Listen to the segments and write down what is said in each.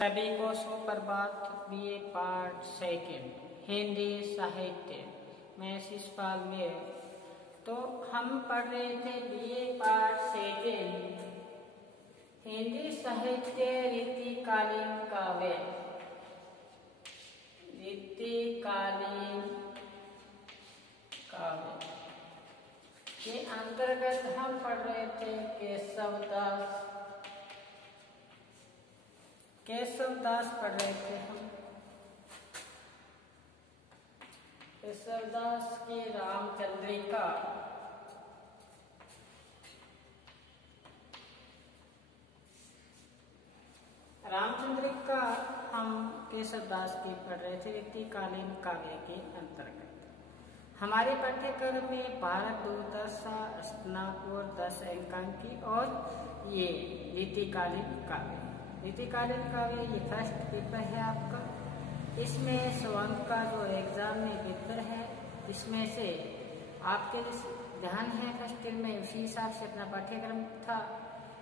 सभी को सुप्रभात। बीए पार्ट सेकंड हिंदी साहित्य में शिषपाल में। तो हम पढ़ रहे थे बीए पार्ट सेकंड हिंदी साहित्य रीतिकालीन काव्य। रीतिकालीन काव्य के अंतर्गत हम पढ़ रहे थे केशवदास पढ़ रहे थे हम केशवदास की रामचंद्रिका। रामचंद्रिका हम केशवदास की पढ़ रहे थे रीतिकालीन काव्य के अंतर्गत। हमारे पाठ्यक्रम में भारत दूरदर्शा स्नातकोत्तर 10 अंक की और ये रीतिकालीन काव्य। रीतिकालीन काव्य ये फर्स्ट पेपर है आपका। इसमें 100 अंक का जो एग्जाम में पेपर है, इसमें से आपके ध्यान है फर्स्ट ईयर में उसी हिसाब से अपना पाठ्यक्रम था।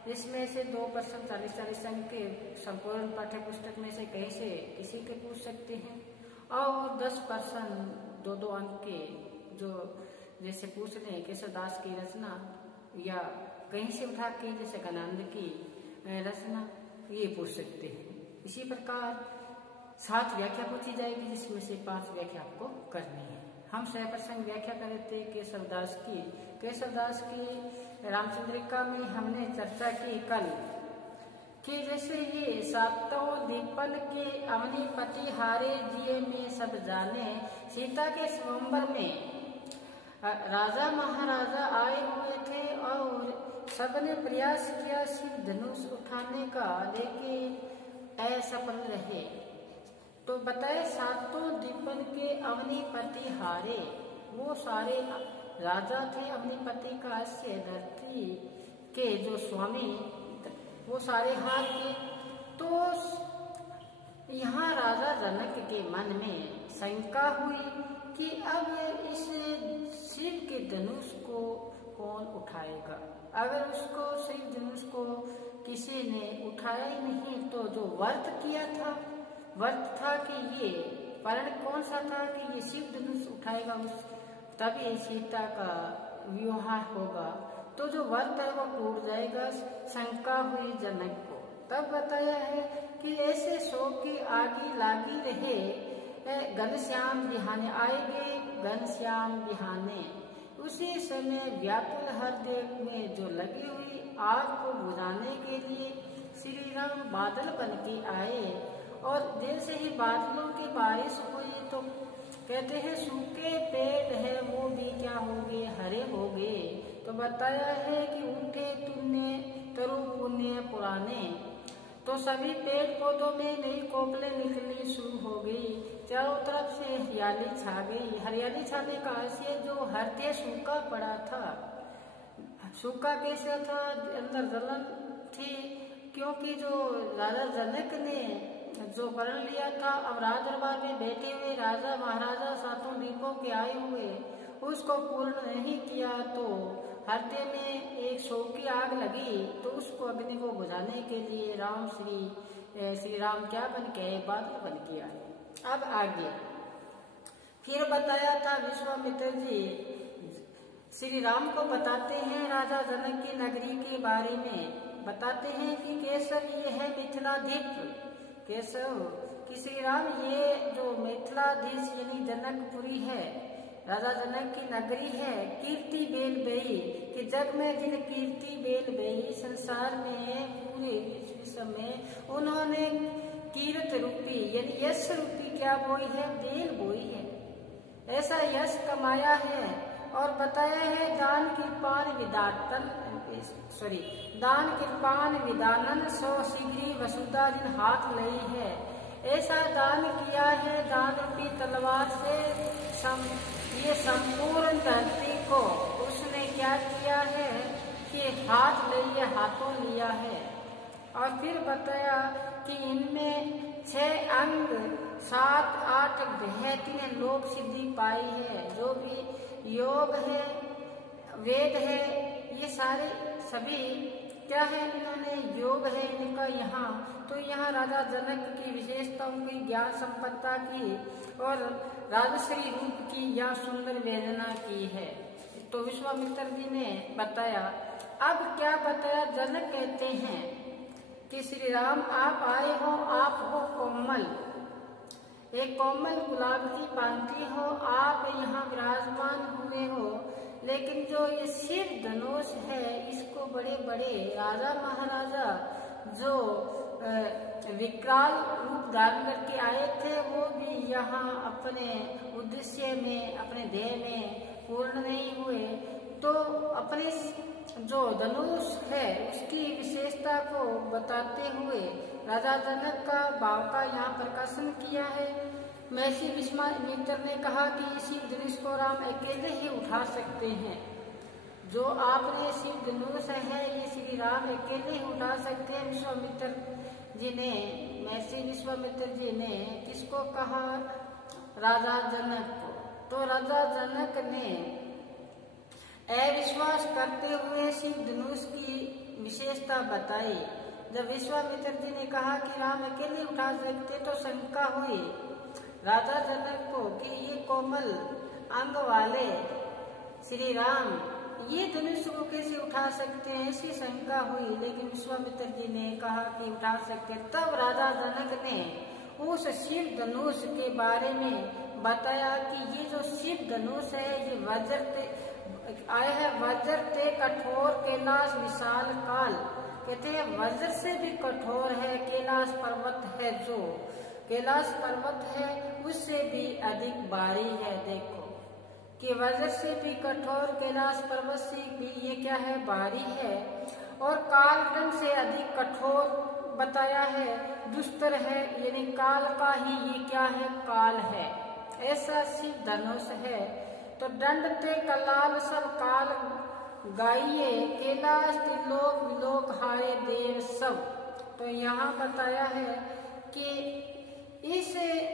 इसमें से 2% 40-40 अंक के संपूर्ण पाठ्य पुस्तक में से कहीं से किसी के पूछ सकते हैं, और 10% 2-2 अंक के जो जैसे पूछ रहे हैं केशवदास की रचना या कहीं से उठा के जैसे गणानंद की रचना ये पूछ सकते हैं। इसी प्रकार 7 व्याख्या पूछी जाएगी, जिसमें से 5 व्याख्या आपको करनी है। हम सहप्रसंग व्याख्या कर रहे थे केशवदास की रामचंद्रिका में हमने चर्चा की कल कि जैसे ये सातों दीपन के अवनीपति हारे जिये में सब जाने। सीता के स्वयंवर में राजा महाराजा आए हुए थे और सबने प्रयास किया शिव धनुष उठाने का, लेकिन असफल रहे। तो बताए सातों दीपन के अवनीपति हारे, वो सारे राजा थे अवनीपति का से धरती के जो स्वामी, वो सारे हार के। तो यहाँ राजा जनक के मन में शंका हुई कि अब इस शिव के धनुष को कौन उठाएगा। अगर उसको शिव धनुष को किसी ने उठाया ही नहीं, तो जो व्रत किया था, व्रत था कि ये परण कौन सा था कि ये शिव धनुष उठाएगा, उस तभी सीता का विवाह होगा, तो जो व्रत है वो टूट जाएगा। शंका हुई जनक को। तब बताया है कि ऐसे शोक की आगी लागी रहे, घनश्याम बिहाने आएंगे, घनश्याम बिहाने। उसी समय व्याकुल हृदय में जो लगी हुई आग को बुझाने के लिए श्री राम बादल बन के आए, और जैसे ही बादलों की बारिश हुई तो कहते हैं सूखे पेड़ है वो भी क्या हो गए, हरे हो गए। तो बताया है कि उठे तुमने तरु पुण्य पुराने। तो सभी पेड़ पौधों में नई कोपलें निकलनी शुरू हो गई, चारों तरफ से हरियाली छा गई। हरियाली छाने का आशय जो हृदय सूखा पड़ा था, सूखा कैसे था, अंदर जलन थी, क्योंकि जो राजा जनक ने जो वर्ण लिया था, अब राज दरबार में बैठे हुए राजा महाराजा सातों द्वीपों के आए हुए, उसको पूर्ण नहीं किया, तो हृदय में एक शोक की आग लगी। तो उसको अग्नि को बुझाने के लिए श्री राम क्या बन के बादल बन के आए। अब आगे फिर बताया था विश्वामित्र जी श्री राम को बताते हैं राजा जनक की नगरी के बारे में। बताते हैं कि केशव ये है मिथिलाधीश। केशव कि श्री राम ये जो मिथिलाधीश यानी जनकपुरी है, राजा जनक की नगरी है। कीर्ति बेल बही कि जग में जिन कीर्ति बेल बही, संसार में पूरे विश्व में उन्होंने कीर्त रूपी यानी यश रूपी क्या बोई है, बेल बोई है। ऐसा यश कमाया है। और बताया है दान कृपान विदानन सो शीघ्री वसुधा जिन हाथ लई है। ऐसा दान किया है दान रूपी तलवार से ये संपूर्ण धरती को उसने क्या किया है कि हाथ लिए, हाथों लिया है। और फिर बताया कि इनमें 6 अंग 7-8 बेहतरीन लोक सिद्धि पाई है। जो भी योग है, वेद है, ये सारे सभी क्या है, इन्होंने योग है इनका यहाँ। तो यहाँ राजा जनक की विशेषताओं की, ज्ञान संपन्नता की और राजश्री रूप की या सुंदर वेदना की है। तो विश्वामित्र जी ने बताया। अब क्या बताया, जनक कहते हैं कि श्री राम आप आए हो, आप हो कोमल, एक कोमल गुलाब की भांति हो, आप यहाँ विराजमान हुए हो। लेकिन जो ये शिव धनुष है, इसको बड़े बड़े राजा महाराजा जो विकराल रूप धारण करके आए थे, वो भी यहाँ अपने उद्देश्य में, अपने ध्येय में पूर्ण नहीं हुए। तो अपने जो धनुष है उसकी विशेषता को बताते हुए राजा जनक का भाव का यहाँ प्रकाशन किया है। महर्षि विश्वामित्र ने कहा कि इसी धनुष को राम अकेले ही उठा सकते हैं। जो आपने शिव धनुष है, ये श्री राम अकेले ही उठा सकते हैं। विश्वामित्र जी ने, महर्षि विश्वामित्र जी ने किसको कहा, राजा जनक को। तो राजा जनक ने अविश्वास करते हुए शिव धनुष की विशेषता बताई। जब विश्वामित्र जी ने कहा कि राम अकेले उठा सकते, तो शंका हुई राजा जनक को कि ये कोमल अंग वाले श्री राम ये धनुष को कैसे उठा सकते हैं, ऐसी शंका हुई। लेकिन विश्वामित्र जी ने कहा कि उठा सकते। तब राजा जनक ने उस शिव धनुष के बारे में बताया कि ये जो शिव धनुष है, ये वज्र आए है, वज्र ते कठोर कैलाश विशाल काल। कहते हैं वज्र से भी कठोर है कैलाश पर्वत है, जो कैलाश पर्वत है उससे भी अधिक भारी है। देखो कि वज्र से भी कठोर, कैलाश पर्वत से भी ये क्या है, भारी है। और कालदंड से अधिक कठोर बताया है, दुस्तर है, यानी काल का ही ये क्या है, काल है। ऐसा शिव धनुष है। तो दंड ते कलाल सब काल गाइए, कैलाश त्रिलोक विलोक हारे देव सब। तो यहाँ बताया है कि इस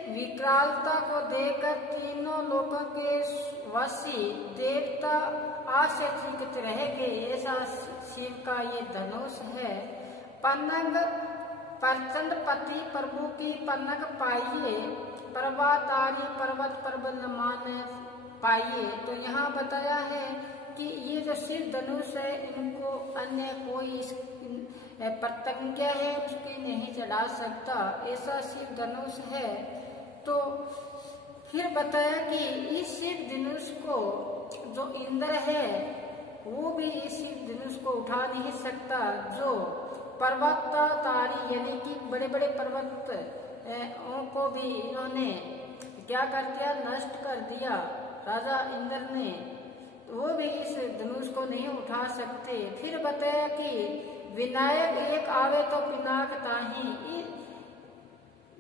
विकरालता को देखकर तीनों लोगों के वासी देवता आश्चर्यचकित रह गए। ऐसा शिव का ये धनुष है। पन्नग प्रचंड पति प्रभु की पन्नग पाइए, पर्वतारी पर्वत पर्वत मान पाइए। तो यहाँ बताया है कि ये जो शिव धनुष है, इनको अन्य कोई प्रतिज्ञा है उसकी नहीं चढ़ा सकता, ऐसा शिव धनुष है। तो फिर बताया कि इस शिव धनुष को जो इंद्र है वो भी इस शिव धनुष को उठा नहीं सकता। जो पर्वतारी यानी कि बड़े बड़े पर्वत को भी इन्होंने क्या कर दिया, नष्ट कर दिया राजा इंद्र ने, वो भी इस धनुष को नहीं उठा सकते। फिर बताया कि विनायक एक आवे तो पिनाक ताही,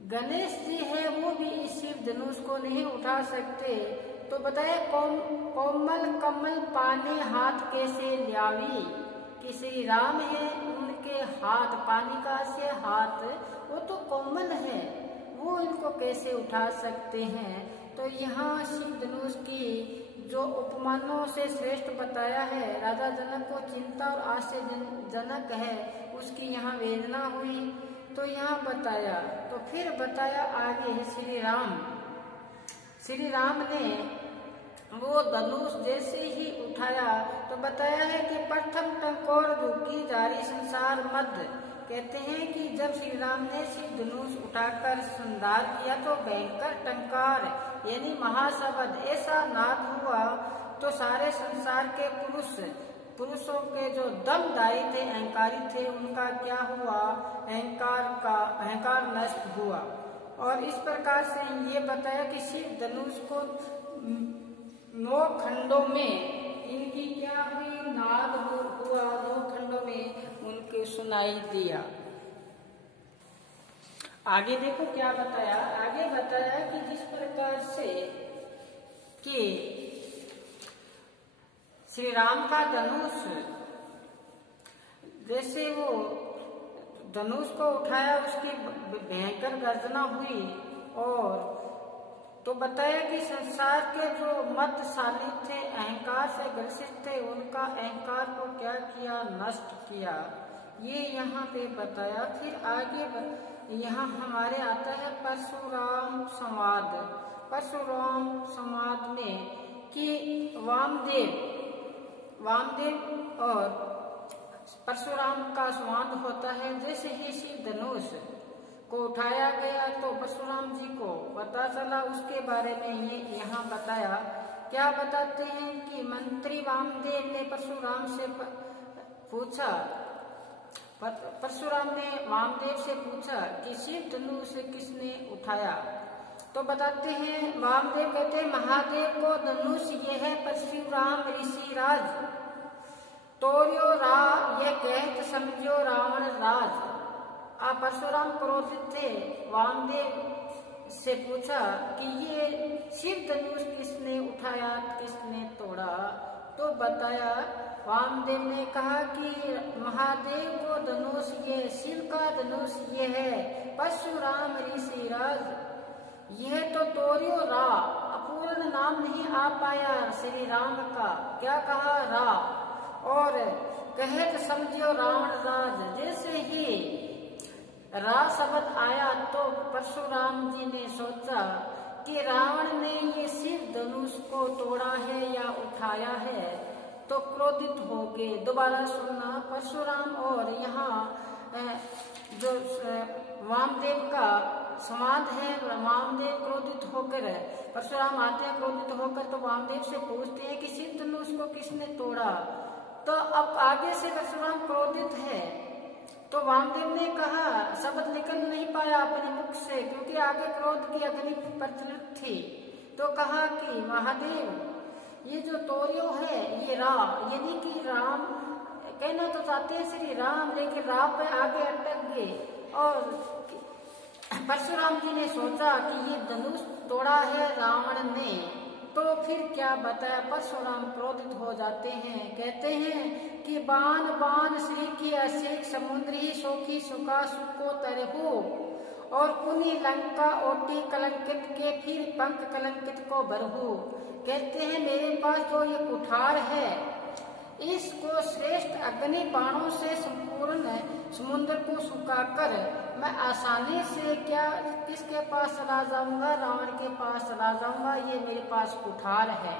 गणेश जी है वो भी इस शिव धनुष को नहीं उठा सकते। तो बताया कोमल कमल पानी हाथ कैसे ल्यावी, कि श्री राम है उनके हाथ, पानी का से हाथ वो तो कोमल है, वो इनको कैसे उठा सकते हैं। तो यहाँ शिव धनुष की जो उपमानों से श्रेष्ठ बताया है, राजा जनक को चिंता और आश्चर्यजनक है, उसकी यहाँ वेदना हुई। तो यहाँ बताया। तो फिर बताया आगे श्री राम ने वो धनुष जैसे ही उठाया तो बताया है कि प्रथम टंकोर दुखी जारी संसार मध्य। कहते हैं कि जब श्री राम ने शिव धनुष उठाकर संहार किया तो भयंकर टंकार यानी महाशब्द ऐसा नाद हुआ, तो सारे संसार के पुरुषों के जो दमदारी थे, अहंकारी थे, उनका क्या हुआ, अहंकार नष्ट हुआ। और इस प्रकार से ये बताया कि शिव धनुष को 9 खंडों में इनकी क्या हुई, नाद हुआ, 9 खंडों में उनके सुनाई दिया। आगे देखो क्या बताया। आगे बताया कि जिस प्रकार से कि श्री राम का धनुष, जैसे वो धनुष को उठाया उसकी भयंकर गर्जना हुई, और तो बताया कि संसार के जो मतशाली थे, अहंकार से ग्रसित थे, उनका अहंकार को क्या किया, नष्ट किया। ये यहाँ पे बताया। फिर आगे यहाँ हमारे आता है परशुराम संवाद। परशुराम संवाद में कि वामदेव और परशुराम का संवाद होता है। जैसे ही शिव धनुष को उठाया गया तो परशुराम जी को पता चला, उसके बारे में ये यहाँ बताया। क्या बताते हैं कि मंत्री वामदेव ने परशुराम से पूछा, परशुराम ने वामदेव से पूछा कि शिव धनुष किसने उठाया। तो बताते हैं वामदेव कहते हैं महादेव को धनुष ये है परशुराम ऋषिराज, तोरियो रा ये कहत समझो रावण राज। आप परशुराम क्रोधित थे, वामदेव से पूछा कि ये शिव धनुष किसने उठाया, किसने तोड़ा। तो बताया वामदेव ने कहा कि महादेव को धनुष ये, शिव का धनुष ये है परशुराम ऋषिराज। यह तो तोरियो रा, अपूर्ण नाम नहीं आ पाया श्री राम का, क्या कहा रा, और कहत समझो रावण राज। जैसे ही रा शब्द आया तो परशुराम जी ने सोचा कि रावण ने ये शिव धनुष को तोड़ा है या उठाया है, तो क्रोधित हो गए। दोबारा सुनना परशुराम और यहाँ जो वामदेव का संवाद है। वामदेव क्रोधित होकर, परशुराम आते हैं क्रोधित होकर, तो वामदेव से पूछते हैं कि शिव धनुष को किसने तोड़ा। तो अब आगे से परशुराम क्रोधित है, तो वामदेव ने कहा, शब्द निकल नहीं पाया अपने मुख से क्योंकि आगे क्रोध की अग्नि प्रज्वलित थी। तो कहा कि महादेव ये जो तोरियो है ये रा, यानी कि राम कहना तो चाहते हैं श्री राम, लेकिन रा पे आगे अटक गए। और परशुराम जी ने सोचा कि ये धनुष तोड़ा है रावण ने, तो फिर क्या बताया, परशुराम क्रोधित हो जाते हैं। कहते हैं कि बाण बाण श्री की असेक समुद्री सोखी सुखा सुको तरहु, और पुनि लंका ओटी कलंकित के फिर पंख कलंकित को बरहु। कहते हैं मेरे पास जो ये कुठार है इसको श्रेष्ठ अग्नि बाणों से संपूर्ण समुद्र को सुखाकर मैं आसानी से क्या किसके पास चला जाऊंगा, रावण के पास चला जाऊंगा, ये मेरे पास कुठार है।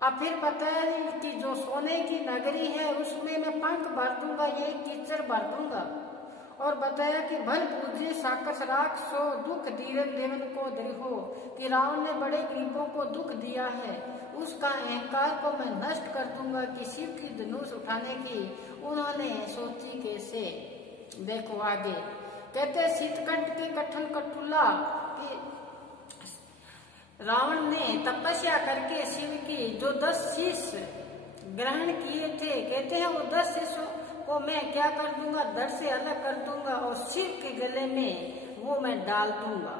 अब फिर बताया कि जो सोने की नगरी है उसमें मैं पंख भर दूंगा, ये कीचड़ भर दूंगा। और बताया कि भल पूजे साकस राख सो दुख दीरन देवन को दरिहो, कि रावण ने बड़े गरीबों को दुख दिया है, उसका अहंकार को मैं नष्ट कर दूंगा। कि शिव की धनुष उठाने की उन्होंने सोची कैसे। देखो आगे कहते शीतकंठ के कठन कटुला कि रावण ने तपस्या करके शिव की जो 10 शीश ग्रहण किए थे, कहते हैं वो 10 शीशों को मैं क्या कर दूंगा, धड़ से अलग कर दूंगा और शिव के गले में वो मैं डाल दूंगा।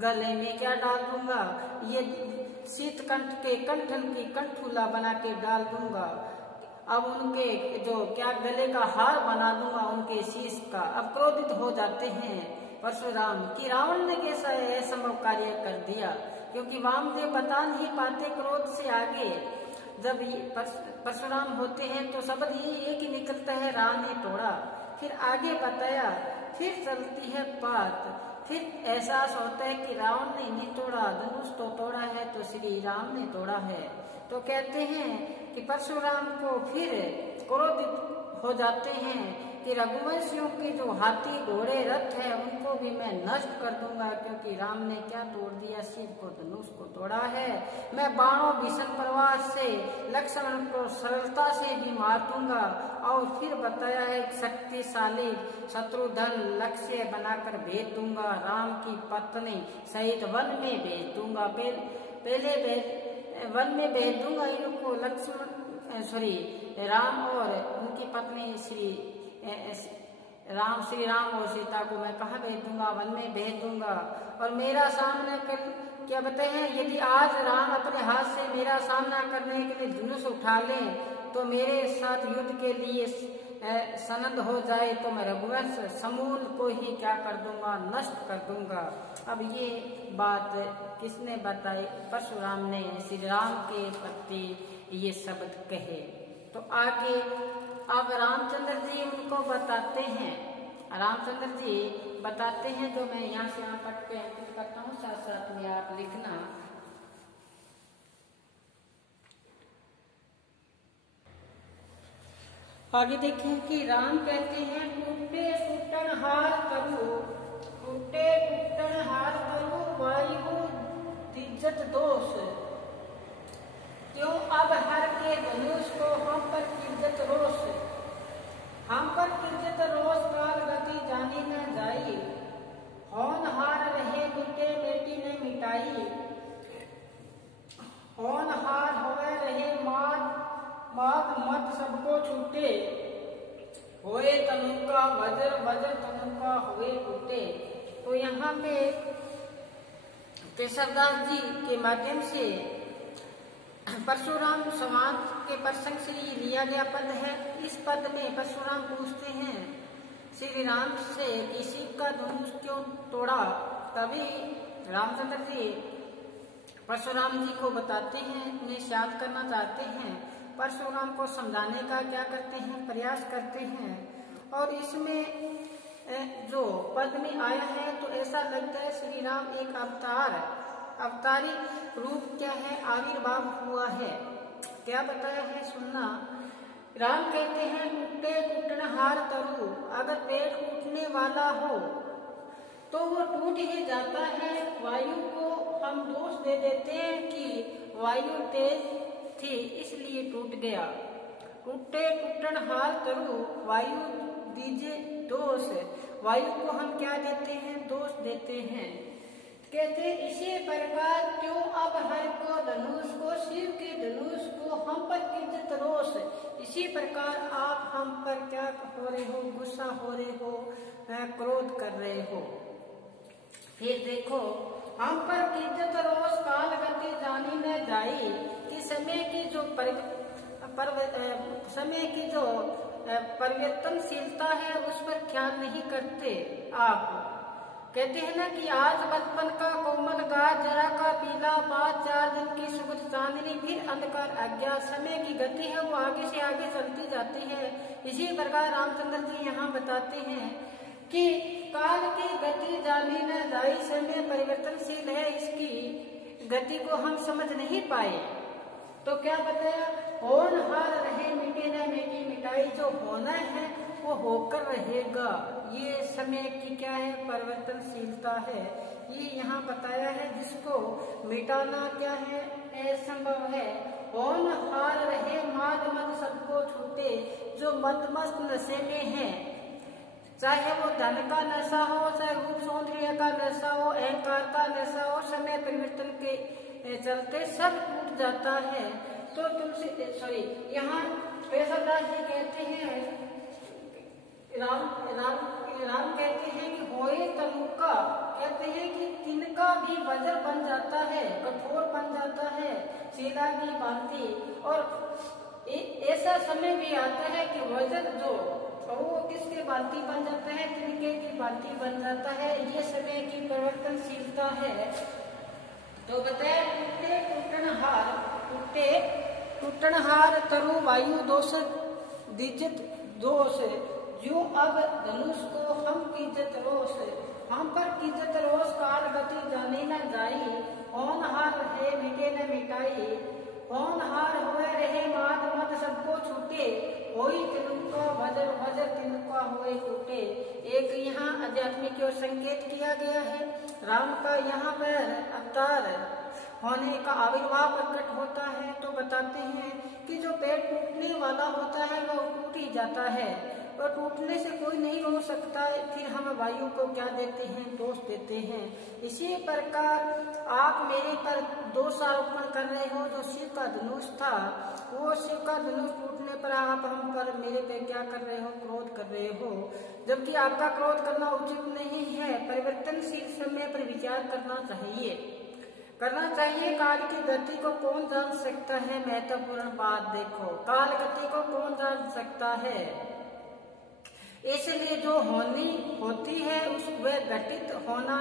गले में क्या डाल दूंगा, ये शीतकंठ के कंठन की कंठूला बना के डाल दूंगा। अब उनके जो क्या गले का हार बना दूंगा उनके शीश का। अब क्रोधित हो जाते हैं परशुराम कि रावण ने कैसा असंभव कार्य कर दिया, क्योंकि वामदेव बता नहीं पाते क्रोध से आगे। जब परशुराम होते हैं तो शब्द ये एक ही निकलता है, राम ने तोड़ा। फिर आगे बताया, फिर चलती है बात, फिर एहसास होता है कि रावण ने नहीं तोड़ा, धनुष तो तोड़ा है तो श्री राम ने तोड़ा है। तो कहते हैं कि परशुराम को फिर क्रोधित हो जाते हैं कि रघुवंशियों के जो हाथी घोड़े रथ है उनको भी मैं नष्ट कर दूंगा, क्योंकि राम ने क्या तोड़ दिया, शिव को धनुष को तोड़ा है। मैं बाणों भीषण प्रवास से लक्ष्मण को सरलता से भी मार दूंगा। और फिर बताया है शक्तिशाली शत्रुधन लक्ष्य बनाकर भेज दूंगा, राम की पत्नी सहित वन में भेज दूंगा। पहले वन में भेज दूंगा इनको, लक्ष्मण राम और उनकी पत्नी श्री राम और सीता को मैं कहाँ भेज दूंगा, वन में भेज दूंगा। और मेरा सामना कर क्या बताए हैं, यदि आज राम अपने हाथ से मेरा सामना करने के लिए धनुष उठा लें तो मेरे साथ युद्ध के लिए सनद हो जाए तो मैं रघुवंश समूल को ही क्या कर दूंगा, नष्ट कर दूंगा। अब ये बात किसने बताई, परशुराम ने श्री राम के प्रति ये शब्द कहे। तो आगे अब रामचंद्र जी उनको बताते हैं, रामचंद्र जी बताते हैं, जो मैं यहाँ से यहाँ पढ़ के अंकित करता हूँ, साथ साथ में आप लिखना। आगे देखिए कि राम कहते हैं, टूटे टूटन हार करूं, टूटे टूटन हार करूं, वायु दिज्जत दोष, क्यों अब हर के धनुष को हम पर किज्जत रोष, हम पर किज्जत रोष, काल गति जानी न जाई, होनहार रहे टूटे बेटी ने मिटाई, होनहार होए रहे माग मत सबको छूटे, होए तनु का वज्र वज्र तनु का हुए टूटे। तो यहाँ पे केशवदास जी के माध्यम से परशुराम संवाद के प्रसंग से ये लिया गया पद है। इस पद में परशुराम पूछते हैं श्री राम से कि शिव का धनुष क्यों तोड़ा। तभी रामचंद्र जी परशुराम जी को बताते हैं, उन्हें शांत करना चाहते हैं, परशुराम को समझाने का क्या करते हैं, प्रयास करते हैं। और इसमें जो पद में आया है तो ऐसा लगता है श्री राम एक अवतारी रूप क्या है, आविर्भाव हुआ है। क्या बताया है सुनना। राम कहते हैं, टूटे टूटनहार तरु, अगर पेड़ टूटने वाला हो तो वो टूट ही जाता है। वायु को हम दोष दे देते हैं कि वायु तेज थी इसलिए टूट गया। टूटे टूटनहार तरु, वायु दीजिए दोष, वायु को हम क्या देते हैं, दोष देते हैं। कहते इसी प्रकार क्यों अब हर को धनुष को, शिव के धनुष को हम पर किज्जत रोष, इसी प्रकार आप हम पर क्या हो रहे हो, गुस्सा हो रहे हो, क्रोध कर रहे हो। फिर देखो, हम पर किज्जत रोष, काल गति जानी न जाई, कि समय की जो परिवर्तनशीलता है उस पर ख्याल नहीं करते आप। कहते हैं ना कि आज बचपन का कोमल गाय, जरा का पीला बात, 4 दिन की सुगध चांदनी, फिर अंधकार अज्ञा। समय की गति है वो आगे से आगे चलती जाती है। इसी प्रकार रामचंद्र जी यहाँ बताते हैं कि काल की गति जानी न जाई, समय परिवर्तनशील है, इसकी गति को हम समझ नहीं पाए। तो क्या बताया, होनहार रहे मिटे न मिटी मिटाई, जो होना है वो होकर रहेगा। ये समय की क्या है, परिवर्तनशीलता है, ये यहाँ बताया है, जिसको मिटाना क्या है, असंभव है। होनहार रहे माद मद सबको छूटे, जो मदमस्त नशे में है, चाहे वो धन का नशा हो, चाहे रूप सौंदर्य का नशा हो, अहंकार का नशा हो, समय परिवर्तन के चलते सब टूट जाता है। तो यहाँ केशवदास जी कहते हैं, राम कहते हैं कि होए तनु का, कहते हैं कि तिनका भी वज्र बन जाता है, कठोर बन जाता है, शिला की भांति। और ऐसा समय भी आता है कि वज्र जो वो किसके भांति बन जाता है, तिनके की भांति बन जाता है। ये समय की परिवर्तनशीलता है। तो बताया, टूटे टूटनहार तरु, वायु दोष दिज्जत दोष, जो अब धनुष को हम किज्जत रोष, हम पर किज्जत रोष, काल गति जाने न जाई, होनहार रहे मिटे न मिटाई, होनहार हुए रहे माद मत सबको छूटे, होई तिनुका वज्र वज्र तिनुका हुए टूटे। एक यहाँ आध्यात्मिक की ओर संकेत किया गया है। राम का यहाँ पर अवतार होने का आविर्भाव प्रकट होता है। तो बताते हैं कि जो पेड़ टूटने वाला होता है वह टूट ही जाता है, और टूटने से कोई नहीं रोक सकता है। फिर हम वायु को क्या देते हैं, दोष देते हैं। इसी प्रकार आप मेरे पर दोष आरोपण कर रहे हो। जो शिव का धनुष था, वो शिव का धनुष टूटने पर आप हम पर मेरे पे क्या कर रहे हो, क्रोध कर रहे हो, जबकि आपका क्रोध करना उचित नहीं है। परिवर्तनशील समय पर विचार करना चाहिए। काल की गति को कौन जान सकता है, महत्वपूर्ण बात देखो, काल गति को कौन जान सकता है। इसलिए जो होती है उस वह घटित होना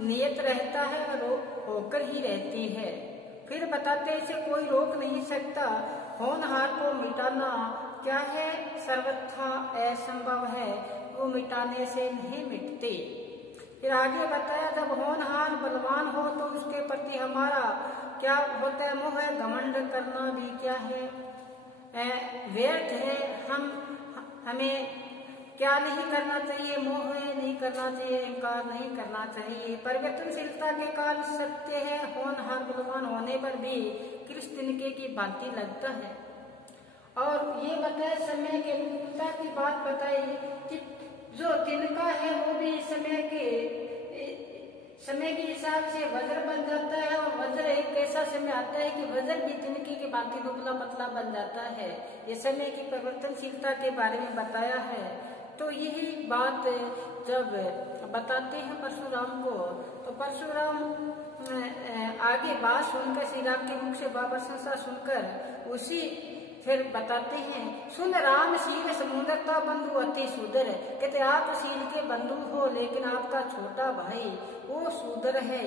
नियत रहता है और होकर ही रहती है। फिर बताते इसे कोई रोक नहीं सकता। होनहार को मिटाना क्या है, सर्वथा असंभव है, वो मिटाने से नहीं मिटते। फिर आगे बताया, जब होनहार बलवान हो तो उसके प्रति हमारा क्या होता है, मोह है। घमंड करना भी क्या है, व्यर्थ है। हमें क्या नहीं करना चाहिए, मोह नहीं करना चाहिए, इनकार नहीं करना चाहिए। परिवर्तनशीलता के काल सत्य है, होनहार बलवान होने पर भी कृष्ण तिनके की भांति लगता है। और ये बताए, समय के अनुकूलता की बात बताई कि जो तिनका है वो भी समय के हिसाब से वज्र बन जाता है, और वज्र एक ऐसा समय आता है कि वज्र भी तिनके की भांति दुबला पतला बन जाता है। ये समय की परिवर्तनशीलता के बारे में बताया है। तो यही बात जब बताते हैं परशुराम को, तो परशुराम आगे बात सुनकर, श्री राम के मुख से बाबा संसा सुनकर उसी फिर बताते हैं, सुन राम शील समुद्रता बंधु अति सुधर। कहते आप शील के बंधु हो, लेकिन आपका छोटा भाई वो सुधर है।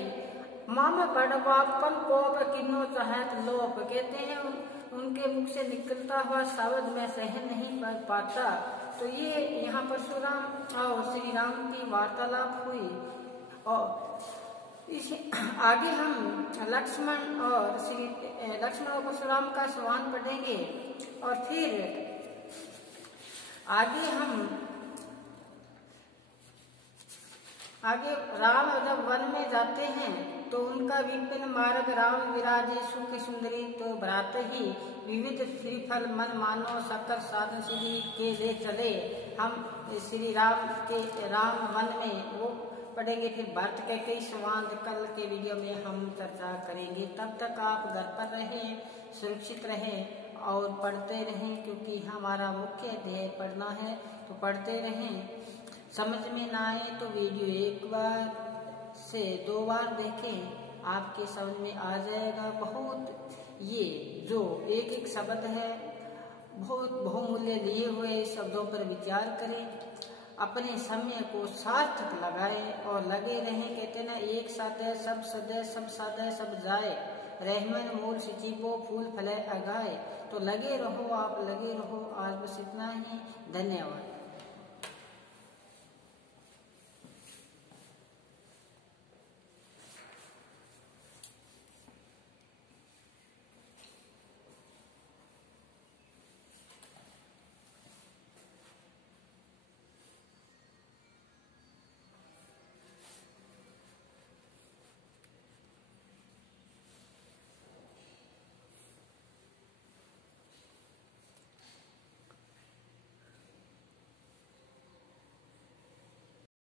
मामा बड़वापन कोप किन्नो चाहत लोप। कहते हैं उनके मुख से निकलता हुआ शब्द मैं सहन नहीं कर पाता। तो ये यहाँ परशुराम और श्री राम की वार्तालाप हुई। और इस आगे हम लक्ष्मण और परशुराम का संवाद पढ़ेंगे। और फिर आगे राम जब वन में जाते हैं तो उनका विपिन मार्ग राम विराजे सुख सुंदरी। तो भ्रात ही विविध श्रीफल मन मानो सकल साधन श्री के ले चले। हम श्री राम वन में वो पढ़ेंगे। फिर भरत के कई संवाद कल के वीडियो में हम चर्चा करेंगे। तब तक आप घर पर रहें, सुरक्षित रहें और पढ़ते रहें, क्योंकि हमारा मुख्य ध्येय पढ़ना है। तो पढ़ते रहें। समझ में ना आए तो वीडियो एक बार से 2 बार देखें, आपके समझ में आ जाएगा। बहुत ये जो एक शब्द है, बहुत बहुमूल्य लिए हुए शब्दों पर विचार करें, अपने समय को सार्थक लगाएं और लगे रहें। कहते ना, एक सादे सब सदे सब सादे सब जाए, रहमन मूल सिचिपो फूल फले अगाए। तो लगे रहो, आप लगे रहो। आज बस इतना ही। धन्यवाद।